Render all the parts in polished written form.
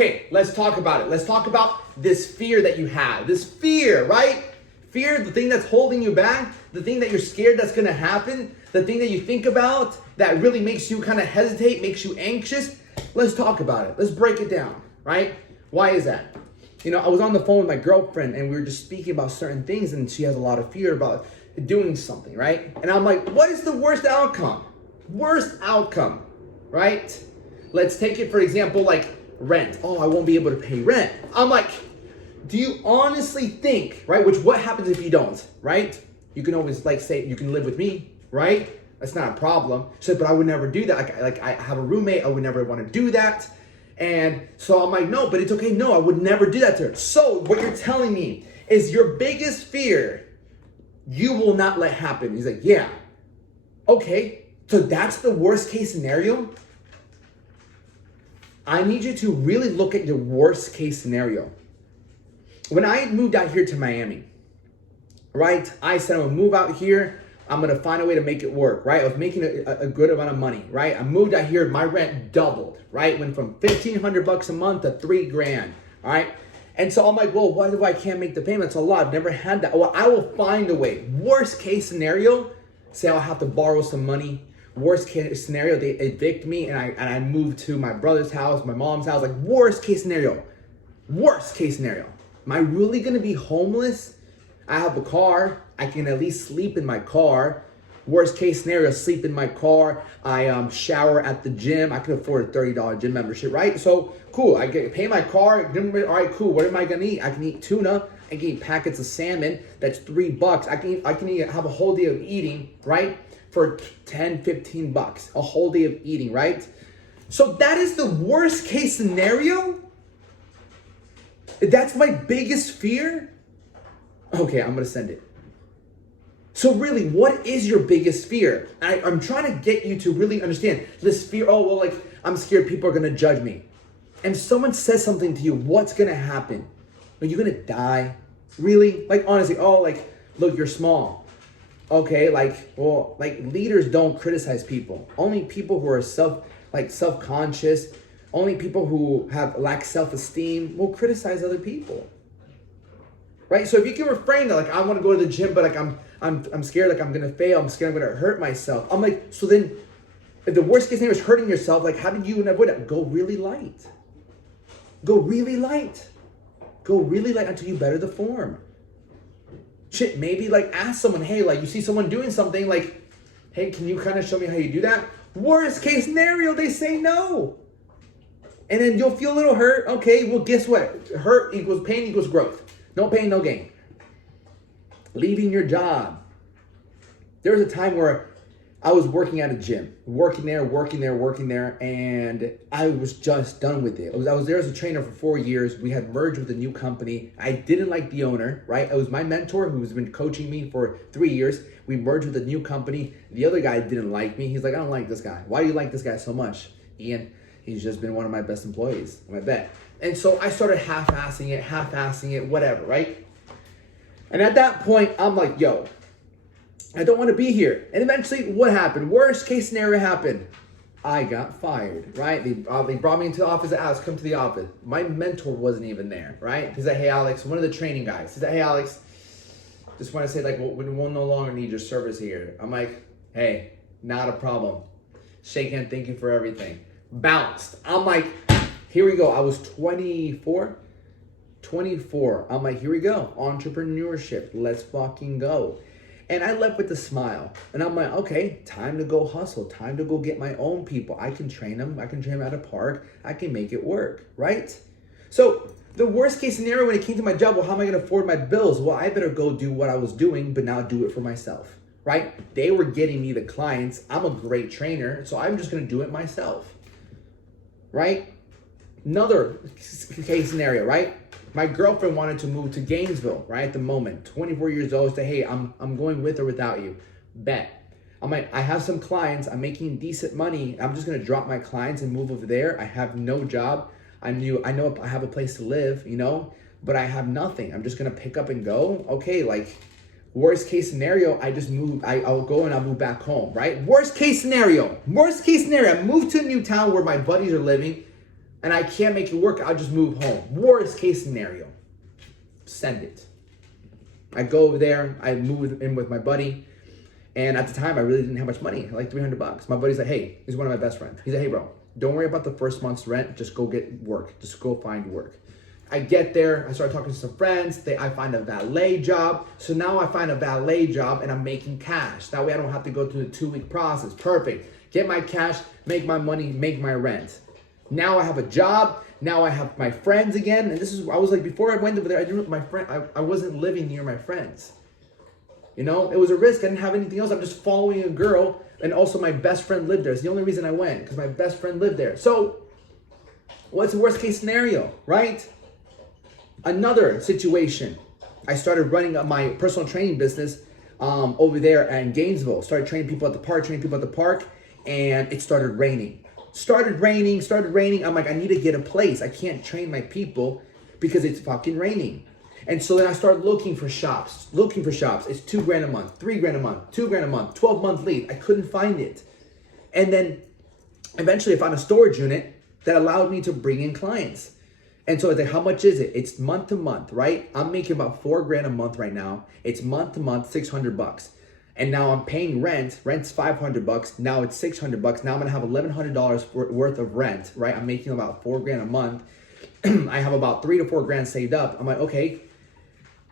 Okay, let's talk about it. Let's talk about this fear that you have. This fear, right? Fear, the thing that's holding you back, the thing that you're scared that's gonna happen, the thing that you think about that really makes you kind of hesitate, makes you anxious. Let's talk about it. Let's break it down, right? Why is that? You know, I was on the phone with my girlfriend and we were just speaking about certain things and she has a lot of fear about doing something, right? And I'm like, what is the worst outcome? Worst outcome, right? Let's take it for example, like rent. Oh, I won't be able to pay rent. I'm like, do you honestly think, right? Which what happens if you don't, right? You can always like say, you can live with me, right? That's not a problem. She said, but I would never do that. Like I have a roommate, I would never want to do that. And so I'm like, no, but it's okay. No, I would never do that to her. So what you're telling me is your biggest fear, you will not let happen. He's like, yeah. Okay, so that's the worst case scenario? I need you to really look at your worst case scenario. When I moved out here to Miami, right? I said, I'm gonna move out here. I'm gonna find a way to make it work, right? I was making a good amount of money, right? I moved out here, my rent doubled, right? Went from $1,500 a month to $3,000, all right? And so I'm like, well, why do I can't make the payments? A lot, I've never had that. Well, I will find a way. Worst case scenario, say I'll have to borrow some money. Worst case scenario, they evict me and I move to my brother's house, my mom's house. Like worst case scenario, worst case scenario. Am I really gonna be homeless? I have a car. I can at least sleep in my car. Worst case scenario, sleep in my car. I shower at the gym. I can afford a $30 gym membership, right? So cool. I get pay my car. All right, cool. What am I gonna eat? I can eat tuna. I can eat packets of salmon. That's $3. I can have a whole day of eating, right? For 10, 15 bucks. A whole day of eating, right? So that is the worst case scenario. That's my biggest fear. Okay, I'm gonna send it. So really, what is your biggest fear? I'm trying to get you to really understand this fear. Oh, well, like, I'm scared people are gonna judge me. And someone says something to you, what's gonna happen? Are you gonna die? Really? Like, honestly, oh, like, look, you're small. Okay, like, well, like, leaders don't criticize people. Only people who are self-conscious, only people who lack self-esteem will criticize other people. Right? So if you can refrain that, like, I want to go to the gym, but like I'm scared, like I'm gonna fail, I'm scared I'm gonna hurt myself. I'm like, so then if the worst case scenario is hurting yourself, like how did you avoid that? Go really light. Go really light. Go really light until you better the form. Shit, maybe like ask someone, hey, like you see someone doing something, like, hey, can you kind of show me how you do that? Worst case scenario, they say no. And then you'll feel a little hurt. Okay, well, guess what? Hurt equals pain equals growth. No pain, no gain. Leaving your job. There was a time where I was working at a gym, working there, and I was just done with it. I was there as a trainer for 4 years. We had merged with a new company. I didn't like the owner, right? It was my mentor who's been coaching me for 3 years. We merged with a new company. The other guy didn't like me. He's like, I don't like this guy. Why do you like this guy so much? Ian, he's just been one of my best employees, I bet. And so I started half-assing it, whatever, right? And at that point, I'm like, yo, I don't want to be here. And eventually, what happened? Worst case scenario happened. I got fired, right? They brought me into the office. Alex, come to the office. My mentor wasn't even there, right? He's like, hey, Alex, one of the training guys. He's like, hey, Alex, just want to say, like, we'll no longer need your service here. I'm like, hey, not a problem. Shake hand, thank you for everything. Bounced. I'm like, here we go. I was 24. I'm like, here we go. Entrepreneurship. Let's fucking go. And I left with a smile. And I'm like, okay, time to go hustle. Time to go get my own people. I can train them. I can train them at a park. I can make it work, right? So the worst case scenario when it came to my job, well, how am I going to afford my bills? Well, I better go do what I was doing, but now do it for myself, right? They were getting me the clients. I'm a great trainer, so I'm just going to do it myself, right? Another case scenario, right? My girlfriend wanted to move to Gainesville, right? At the moment, 24 years old, say, hey, I'm going with or without you. Bet. I'm like, I have some clients, I'm making decent money. I'm just gonna drop my clients and move over there. I have no job. I know I have a place to live, you know, but I have nothing. I'm just gonna pick up and go. Okay, like worst case scenario, I just move, I'll go and I'll move back home, right? Worst case scenario, I move to a new town where my buddies are living. and I can't make it work, I'll just move home. Worst case scenario, send it. I go over there, I move in with my buddy, and at the time I really didn't have much money, like $300. My buddy's like, hey, he's one of my best friends. He's like, hey bro, don't worry about the first month's rent, just go get work, just go find work. I get there, I start talking to some friends, I find a valet job. So now I find a valet job and I'm making cash. That way I don't have to go through the 2-week process. Perfect. Get my cash, make my money, make my rent. Now I have a job. Now I have my friends again. And this is, I was like, before I went over there, I wasn't living near my friends. You know, it was a risk. I didn't have anything else. I'm just following a girl. And also my best friend lived there. It's the only reason I went, because my best friend lived there. So what's the worst case scenario, right? Another situation, I started running up my personal training business over there in Gainesville. Started training people at the park, and it started raining. Started raining. I'm like, I need to get a place. I can't train my people because it's fucking raining. And so then I started looking for shops. It's $2,000 a month, $3,000 a month, $2,000 a month, 12-month lease. I couldn't find it. And then eventually I found a storage unit that allowed me to bring in clients. And so I was like, how much is it? It's month to month, right? I'm making about $4,000 a month right now. It's month to month, $600. And now I'm paying rent. Rent's $500. Now it's $600. Now I'm gonna have $1,100 worth of rent, right? I'm making about $4,000 a month. I have about $3,000 to $4,000 saved up. I'm like, okay,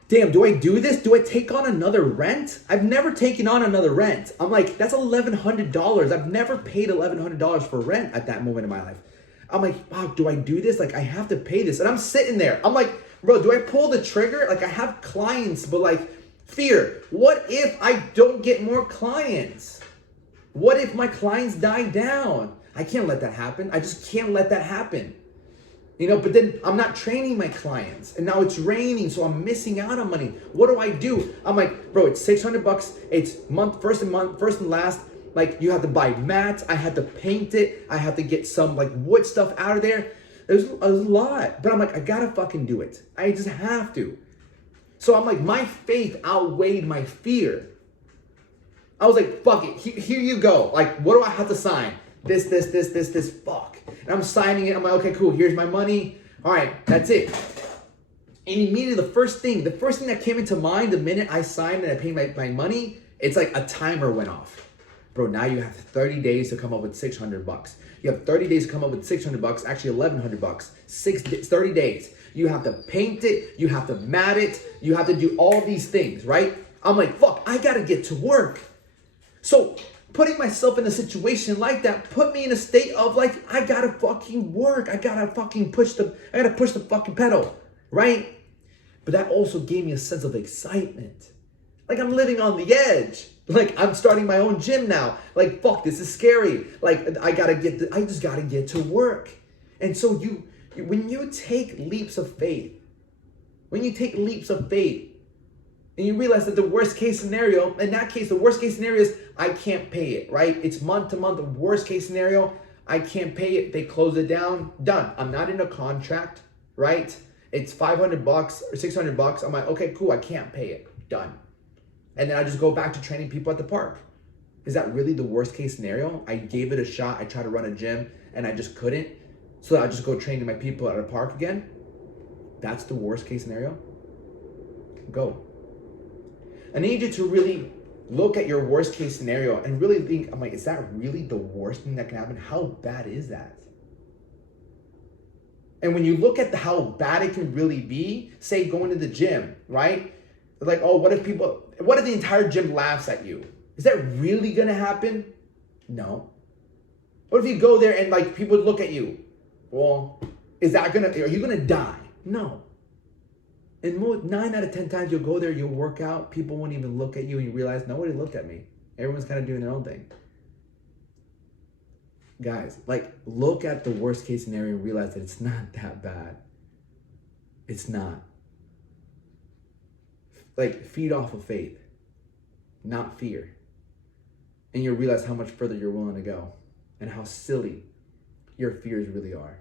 damn, do I do this? Do I take on another rent? I've never taken on another rent. I'm like, that's $1,100. I've never paid $1,100 for rent at that moment in my life. I'm like, wow, do I do this? Like, I have to pay this. And I'm sitting there. I'm like, bro, do I pull the trigger? Like, I have clients, but like, fear. What if I don't get more clients? What if my clients die down? I can't let that happen. I just can't let that happen. You know, but then I'm not training my clients. And now it's raining, so I'm missing out on money. What do? I'm like, bro, it's $600. It's first and last. Like, you have to buy mats. I had to paint it. I had to get some like wood stuff out of there. It was a lot. But I'm like, I gotta fucking do it. I just have to. So I'm like, my faith outweighed my fear. I was like, fuck it. Here you go. Like, what do I have to sign? This, fuck. And I'm signing it. I'm like, okay, cool. Here's my money. All right, that's it. And immediately the first thing that came into mind the minute I signed and I paid my money, it's like a timer went off. Bro, now you have 30 days to come up with $600. You have 30 days to come up with $600, actually $1,100. 30 days. You have to paint it, you have to mat it, you have to do all these things, right? I'm like, fuck, I gotta get to work. So putting myself in a situation like that put me in a state of like, I gotta fucking work. I gotta push the fucking pedal, right? But that also gave me a sense of excitement. Like, I'm living on the edge. Like, I'm starting my own gym now. Like, fuck, this is scary. Like, I just gotta get to work. And so when you take leaps of faith, and you realize that the worst case scenario, in that case, the worst case scenario is I can't pay it, right? It's month to month. The worst case scenario, I can't pay it. They close it down, done. I'm not in a contract, right? It's $500 or $600. I'm like, okay, cool. I can't pay it, done. And then I just go back to training people at the park. Is that really the worst case scenario? I gave it a shot. I tried to run a gym and I just couldn't. So I just go training my people at a park again. That's the worst case scenario. Go. I need you to really look at your worst case scenario and really think, I'm like, is that really the worst thing that can happen? How bad is that? And when you look at how bad it can really be, say going to the gym, right? Like, oh, what if the entire gym laughs at you? Is that really gonna happen? No. What if you go there and like people look at you? Well, are you gonna die? No. And 9 out of 10 times you'll go there, you'll work out, people won't even look at you and you realize nobody looked at me. Everyone's kind of doing their own thing. Guys, like, look at the worst case scenario and realize that it's not that bad. It's not. Like, feed off of faith, not fear. And you'll realize how much further you're willing to go and how silly your fears really are.